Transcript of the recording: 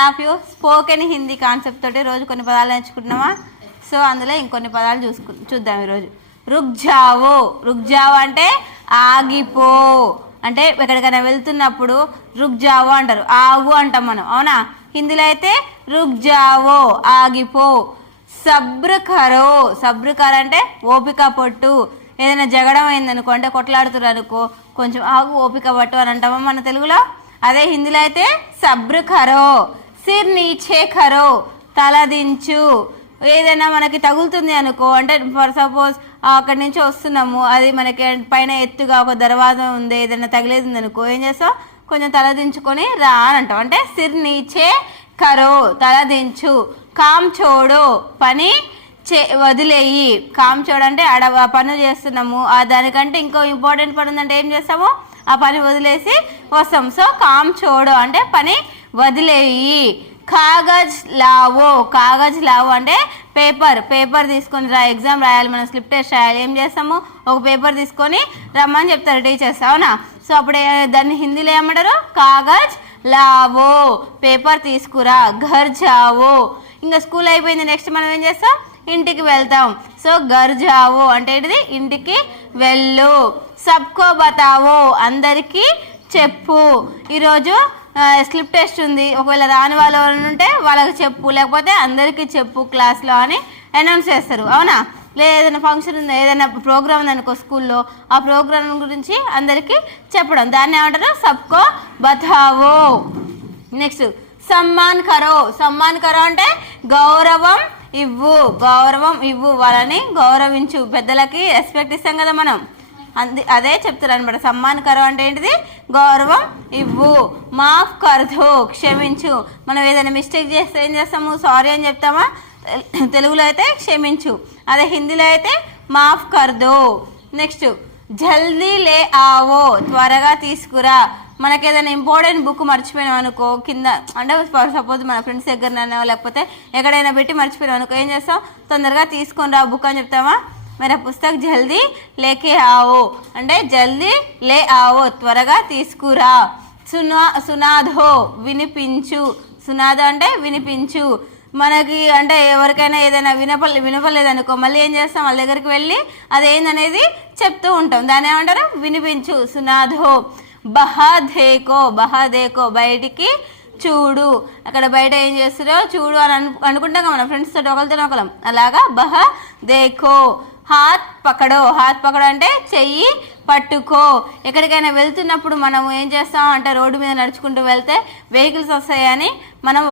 All of you spoken Hindi concept తోటి రోజు కొన్ని పదాలు నేర్చుకుంటున్నామా? సో అందులో ఇంకొన్ని పదాలు చూద్దాం ఈరోజు. రుక్ జావో. రుక్ జావో అంటే ఆగిపో. అంటే ఎక్కడికైనా వెళ్తున్నప్పుడు రుక్ జావో అంటారు, ఆగు అంటాం మనం, అవునా? హిందీలో అయితే రుక్ జావో ఆగిపో. సబ్ర్ కరో. సబ్ర్ కరో అంటే ఓపిక పట్టు. ఏదైనా జగడం అయిందనుకో, అంటే కొట్లాడుతున్నారు అనుకో, కొంచెం ఆగు ఓపిక పట్టు అని అంటామా మన తెలుగులో? అదే హిందీలో అయితే సబ్ర్ కరో. సిర్ నీచే కరో, తలదించు. ఏదైనా మనకి తగులుతుంది అనుకో, అంటే ఫర్ సపోజ్ అక్కడి నుంచి వస్తున్నాము, అది మనకి పైన ఎత్తుగా ఒక దర్వాజా ఉంది, ఏదైనా తగిలేది అనుకో, ఏం చేస్తావు? కొంచెం తలదించుకొని రా అని అంటాం. అంటే సిర్ నీచే కరో, తలదించు. కామ్ చోడో, పని వదిలేయి. కామ్ చోడు అంటే ఆ పనులు చేస్తున్నాము, దానికంటే ఇంకో ఇంపార్టెంట్ పని ఉందంటే ఏం చేస్తాము? ఆ పని వదిలేసి వస్తాం. సో కామ్ చోడో అంటే పని వదిలేయి. కాగజ్ లావో. కాగజ్ లావో అంటే పేపర్ తీసుకొని రా. ఎగ్జామ్ రాయాలి, మనం స్లిప్ టెస్ట్ రాయాలి. ఏం చేస్తాము? ఒక పేపర్ తీసుకొని రమ్మని చెప్తారు టీచర్స్, అవునా? సో అప్పుడు దాన్ని హిందీలో ఏమంటారు? కాగజ్ లావో, పేపర్ తీసుకురా. ఘర్ జావో. ఇంకా స్కూల్ అయిపోయింది, నెక్స్ట్ మనం ఏం చేస్తాం? ఇంటికి వెళ్తాం. సో ఘర్ జావో అంటే ఏంటిది? ఇంటికి వెళ్ళు. సబ్కో బతావో, అందరికీ చెప్పు. ఈరోజు స్లిప్ టెస్ట్ ఉంది, ఒకవేళ రాని వాళ్ళు ఉంటే వాళ్ళకి చెప్పు, లేకపోతే అందరికీ చెప్పు క్లాస్లో అని అనౌన్స్ చేస్తారు, అవునా? లేదా ఏదైనా ఫంక్షన్ ఉంది, ఏదైనా ప్రోగ్రామ్ ఉంది అనుకో స్కూల్లో, ఆ ప్రోగ్రామ్ గురించి అందరికీ చెప్పడం, దాన్ని ఏమంటారు? సబ్కో బతావో. నెక్స్ట్ సమ్మాన్ కరో. సమ్మాన్ కరో అంటే గౌరవం ఇవ్వు. గౌరవం ఇవ్వు, వాళ్ళని గౌరవించు. పెద్దలకి రెస్పెక్ట్ ఇస్తాం కదా మనం, అదే చెప్తారు అనమాట. సమ్మాన్ కరో అంటే ఏంటిది? గౌరవం ఇవ్వు. మాఫ్ కర్దో, క్షమించు. మనం ఏదైనా మిస్టేక్ చేస్తే ఏం చేస్తాము? సారీ అని చెప్తామా? తెలుగులో అయితే క్షమించు, అదే హిందీలో అయితే మాఫ్ కర్దో. నెక్స్ట్ జల్దీ లే ఆవో, త్వరగా తీసుకురా. మనకి ఏదైనా ఇంపార్టెంట్ బుక్ మర్చిపోయినాం అనుకో, కింద అంటే సపోజ్ మన ఫ్రెండ్స్ దగ్గరనో లేకపోతే ఎక్కడైనా పెట్టి మర్చిపోయినాం అనుకో, ఏం చేస్తాం? తొందరగా తీసుకొని రా బుక్ అని చెప్తామా? मेरा पुस्तक जल्दी लेके आओ అంటే జల్దీ లే ఆవో, త్వరగా తీసుకురా. సునాదో, వినిపించు. సునాదో అంటే వినిపించు. మనకి అంటే ఎవరికైనా ఏదైనా వినపలేదనుకో, మళ్ళీ ఏం చేస్తాం? వాళ్ళ దగ్గరికి వెళ్ళి అదేందనేది చెప్తూ ఉంటాం, దాన్ని ఏమంటారు? వినిపించు. సునాదో. బహాదేకో. బహాదేకో బయటికి చూడు. అక్కడ బయట ఏం చేస్తారో చూడు అని అనుకుంటాం మన ఫ్రెండ్స్ తోటి ఒకరితో ఒకరం, అలాగా బహా దేకో. హాత్ పకడో. హాత్ పకడో అంటే చెయ్యి పట్టుకో. ఎక్కడికైనా వెళ్తున్నప్పుడు మనం ఏం చేస్తాం అంటే రోడ్డు మీద నడుచుకుంటూ వెళ్తే వెహికల్స్ వస్తాయని మనం